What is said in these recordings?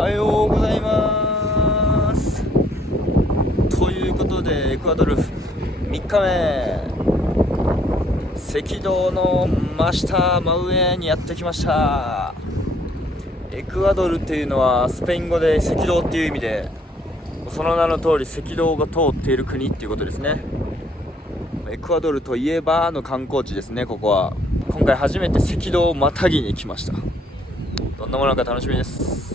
おはようございます。ということでエクアドル3日目、赤道の真下真上にやってきました。エクアドルっていうのはスペイン語で赤道っていう意味で、その名の通り赤道が通っている国っていうことですね。エクアドルといえばの観光地ですね。ここは今回初めて赤道をまたぎに来ました。どんなものか楽しみです。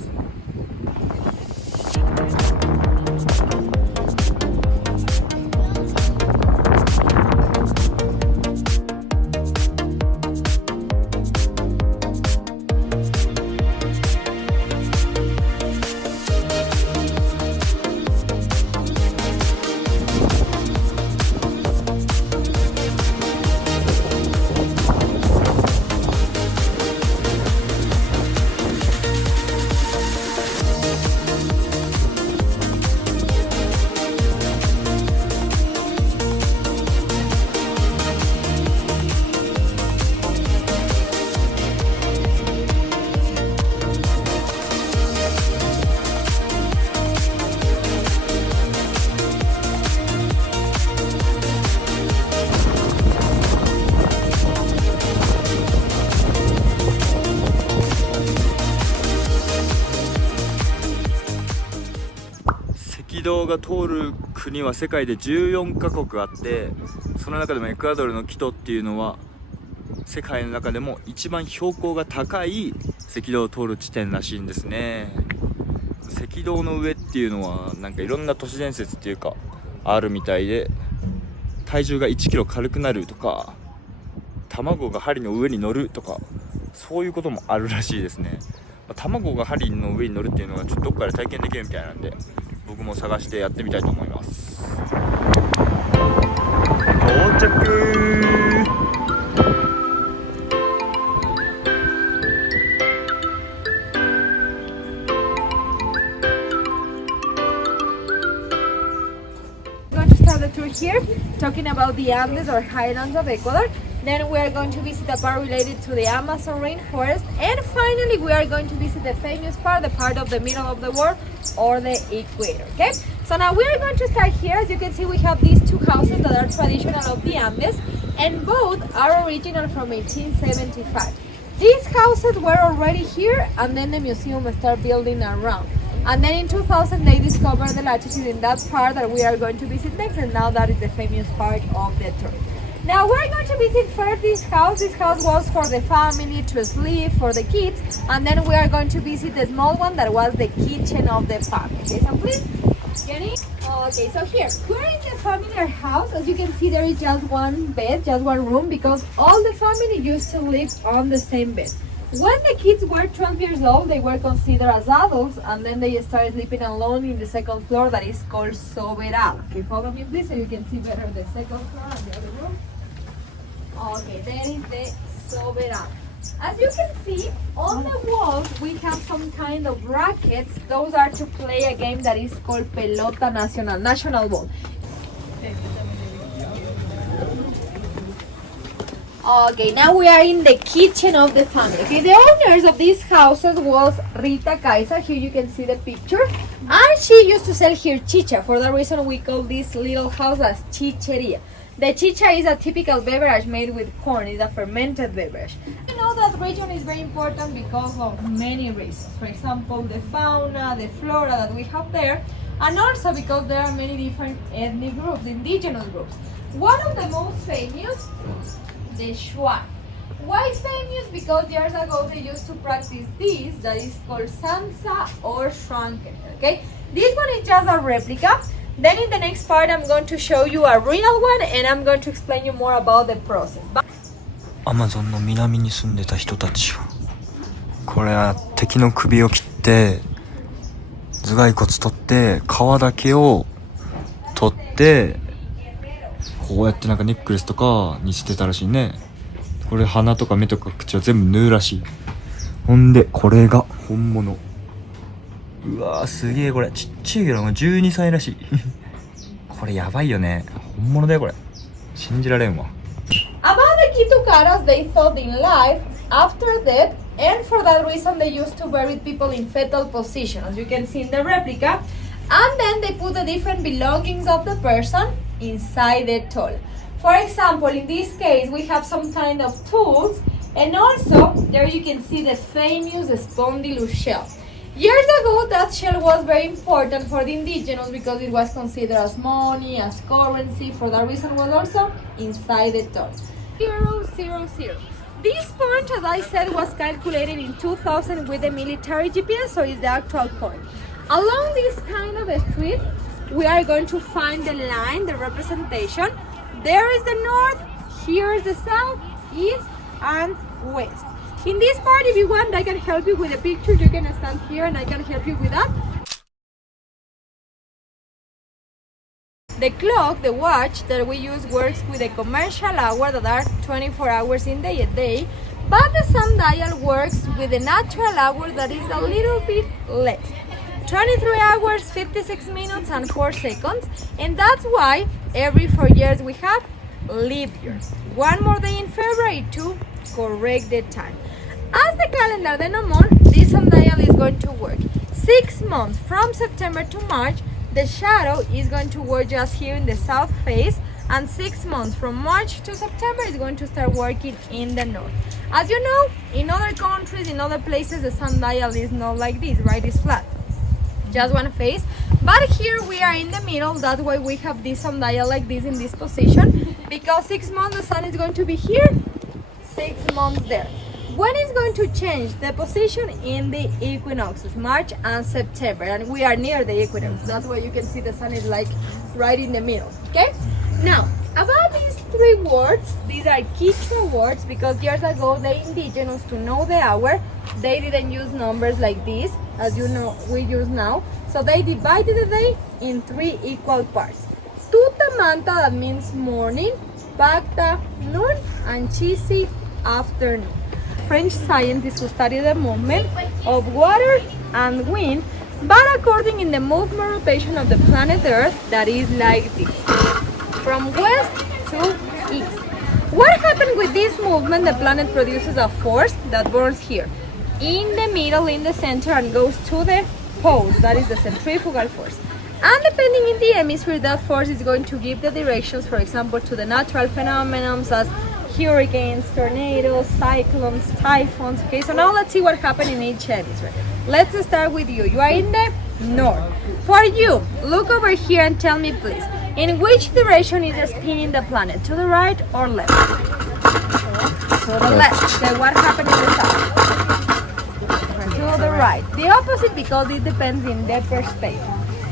赤道が通る国は世界で14カ国あって、その中でもエクアドルのキトっていうのは世界の中でも一番標高が高い赤道を通る地点らしいんですね。赤道の上っていうのはなんかいろんな都市伝説っていうかあるみたいで、体重が1キロ軽くなるとか、卵が針の上に乗るとか、そういうこともあるらしいですね。卵が針の上に乗るっていうのがちょっとどっかで体験できるみたいなんで、僕も探してやってみたいと思います。到着。The tour here, talking about the Andes or highlands of Ecuador. Then we are going to visit a part related to the Amazon rainforest, and finally we are going to visit the famous part, the part of the middle of the world or the equator. Okay, so now we are going to start here. As you can see, we have these two houses that are traditional of the Andes, and both are original from 1875. These houses were already here, and then the museum started building around. And then in 2000 they discovered the latitude in that part that we are going to visit next, and now that is the famous part of the tour. Now we're going to visit first this house. This house was for the family to sleep, for the kids, and then we are going to visit the small one that was the kitchen of the family. Okay, so please, Jenny. Okay, so here in the family house, as you can see, there is just one bed, just one room, because all the family used to live on the same bed. When the kids were 12 years old, they were considered as adults, and then they started sleeping alone in the second floor that is called soberal. Okay, follow me please so you can see better the second floor and the other room. Okay, there is the soberal. As you can see, on the walls we have some kind of rackets. Those are to play a game that is called pelota nacional, national ball. Okay, now we are in the kitchen of the family. Okay, the owners of these houses was Rita Kaiser. Here you can see the picture. And she used to sell here chicha. For that reason, we call this little house as chicheria. The chicha is a typical beverage made with corn. It's a fermented beverage. You know that region is very important because of many reasons. For example, the fauna, the flora that we have there, and also because there are many different ethnic groups, indigenous groups. One of the most famous, the Shuar. Why famous? Because years ago they used to practice this that is called sansa or shrunken. Okay, this one is just a replica. Then in the next part I'm going to show you a real one and I'm going to explain you more about the process. アマゾンの南に住んでた人たちは、これは敵の首を切って頭蓋骨取って皮だけを取ってこうやってなんかネックレスとかにしてたらしいね。これ鼻とか目とか口を全部縫うらしい。ほんでこれが本物。うわーすげえ、これちっちゃいけど12歳らしいこれやばいよね。本物だよこれ。信じられんわ。About the Kitukaras, they thought in life after death, and for that reason they used to bury people in fetal position, as you can see in the replica, and then they put the different belongings of the person inside the toll. For example, in this case, we have some kind of tools, and also there you can see the famous spondylus shell. Years ago, that shell was very important for the indigenous because it was considered as money, as currency. For that reason, was also inside the toll. 000. This point, as I said, was calculated in 2000 with the military GPS, so it's the actual point. Along this kind of a street, we are going to find the line, the representation. There is the north, here is the south, east, and west. In this part, if you want, I can help you with the picture. You can stand here and I can help you with that. The clock, the watch that we use works with the commercial hour that are 24 hours in the day, but the sundial works with the natural hour that is a little bit less. 23 hours, 56 minutes and 4 seconds, and that's why every 4 years we have leap year. One more day in February to correct the time. As the calendar de Nomon, this sundial is going to work 6 months from September to March. The shadow is going to work just here in the south face, and 6 months from March to September is going to start working in the north. As you know, in other countries, in other places, the sundial is not like this, right? It's flat, just one face. But here we are in the middle. That's why we have this sundial like this in this position, because 6 months the sun is going to be here, 6 months there. When is going to change? The position in the equinoxes, March and September, and we are near the equinox. That's why you can see the sun is like right in the middle. Okay? Now, about these 3 words, these are Quechua words because years ago the indigenous, to know the hour, they didn't use numbers like this, as you know we use now. So they divided the day in 3 equal parts. Tutamanta, that means morning, Pacta, noon, and Chisi, afternoon. French scientists who study the movement of water and wind, but according in the movement rotation of the planet Earth, that is like this, from west to east. What happened with this movement? The planet produces a force that burns here in the middle, in the center, and goes to the poles, that is the centrifugal force. And depending in the hemisphere, that force is going to give the directions, for example, to the natural phenomena as hurricanes, tornadoes, cyclones, typhoons. Okay, so now let's see what happened in each hemisphere. Let's start with you. You are in the north. For you, look over here and tell me please, in which direction is spinning the planet? To the right or left? To the left. Then what happened in the south? To the right. The opposite because it depends in the perspective.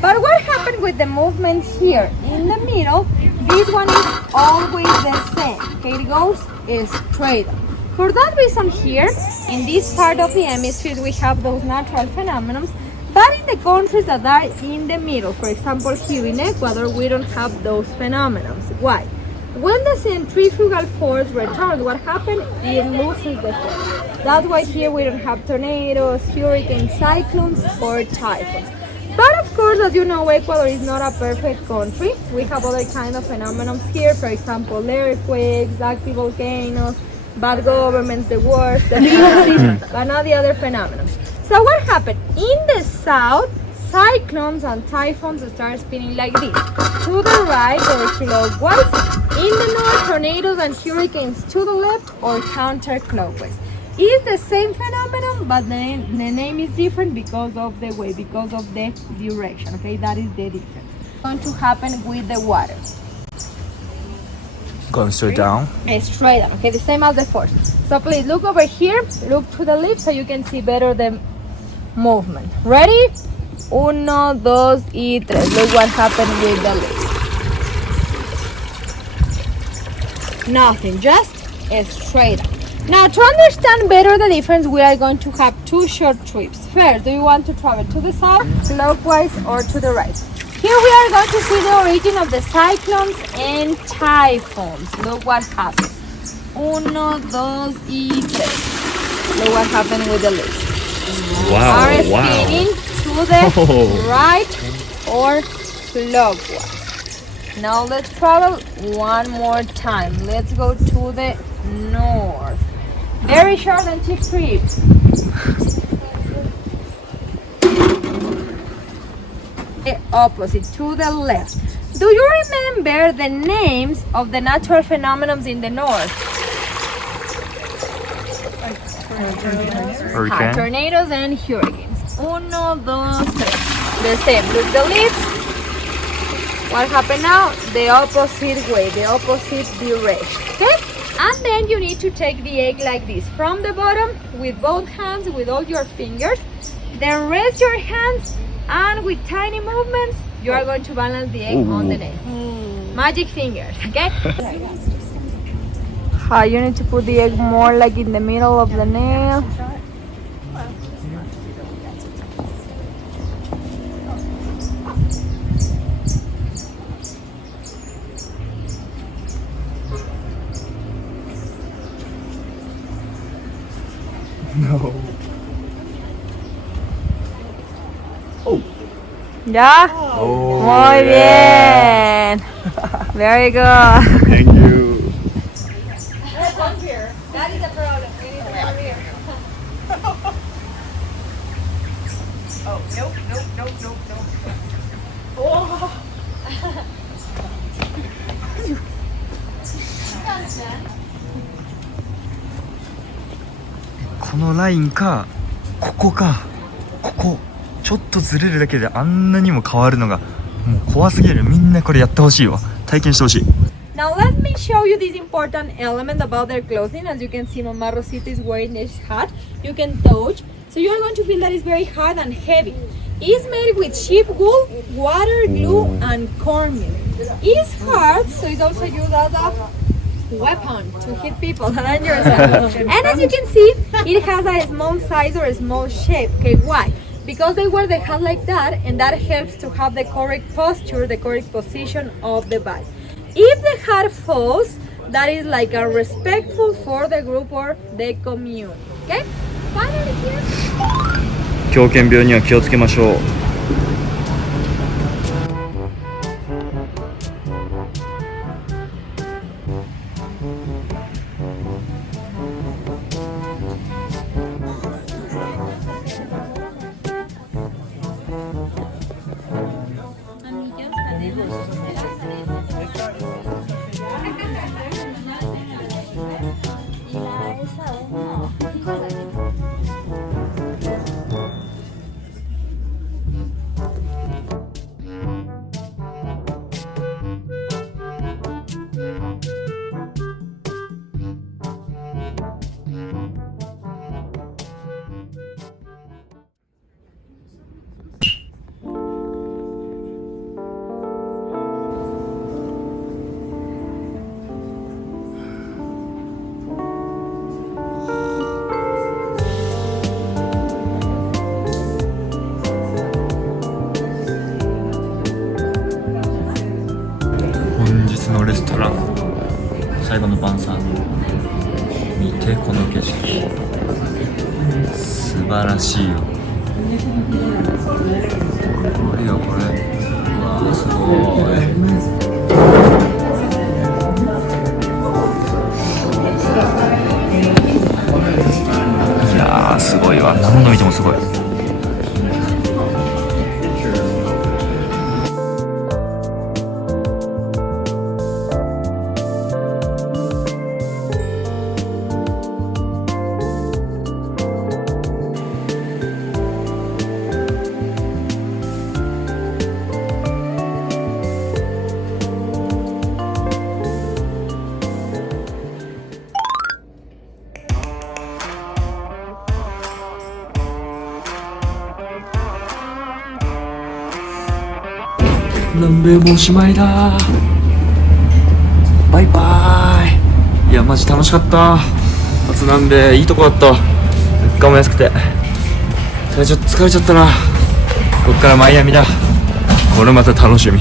But what happened with the movement here in the middle? This one is always the same. Okay, it goes straight. For that reason here, in this part of the hemisphere, we have those natural phenomena. But in the countries that are in the middle, for example, here in Ecuador, we don't have those phenomena. Why? When the centrifugal force returns, what happens? It loses the force. That's why here we don't have tornadoes, hurricanes, cyclones, or typhoons. But of course, as you know, Ecuador is not a perfect country. We have other kind of phenomena here, for example, earthquakes, active volcanoes, bad governments, the wars, the diseases, but not the other phenomena. So what happened? In the south, cyclones and typhoons start spinning like this, to the right or clockwise. In the north, tornadoes and hurricanes to the left or counterclockwise. It's the same phenomenon, but the name is different because of the way, because of the direction. Okay, that is the difference. Going to happen with the water. Going straight down. Straight down. Okay, the same as the force. So please look over here, look to the left so you can see better the movement. Ready? Uno, dos, y tres. Look what happened with the lips. Nothing, just straight up. Now to understand better the difference, we are going to have two short trips. First, do you want to travel to the south, clockwise, or to the right? Here we are going to see the origin of the cyclones and typhoons. Look what happened. Uno, dos, y tres. Look what happened with the lips. Wow, Are spinning to the right or clockwise. Now let's travel one more time. Let's go to the north. Very short and cheap trip. The opposite, to the left. Do you remember the names of the natural phenomena in the north? Hurricane. Tornadoes and hurricanes. Uno, dos, tres. The same. Look the lips. What happened now? The opposite way, the opposite direction. Okay? And then you need to take the egg like this. From the bottom, with both hands, with all your fingers. Then rest your hands, and with tiny movements, you are going to balance the egg on the nail. Magic fingers, okay? You need to put the egg more like in the middle of the nail. No. ¿Ya? Oh, Muy bien. Very good. Thank you. That is a problem. We need to come here. Oh, nope, nope, nope, nope, nope. このラインか、ここか、ここちょっとずれるだけであんなにも変わるのがもう怖すぎる。みんなこれやってほしいわ。体験してほしい。Now let me show you this important element about their clothing. As you can see, Mama Rosita is wearing this hat. You can touch. So you are going to feel that it's very hard and heavy. It's made with sheep wool, water, glue, and cornmeal. It's hard, so it's also used as a weapon to hit people, a dangerous weapon. And as you can see, it has a small size or a small shape. Okay, why? Because they wear the hat like that, and that helps to have the correct posture, the correct position of the body. If the hat falls, that is like a respectful for the group or the community. Okay? Finally here. 狂犬病には気をつけましょう。本日のレストラン最後の晩餐、見てこの景色、素晴らしいよ。これよこれ、うわーすごい。いやーすごいわ。何度見てもすごい。南米もおしまいだ。バイバーイ。いやマジ楽しかった。初南米いいとこだった。物価も安くて。ちょっと疲れちゃったな。こっからマイアミだ。これまた楽しみ。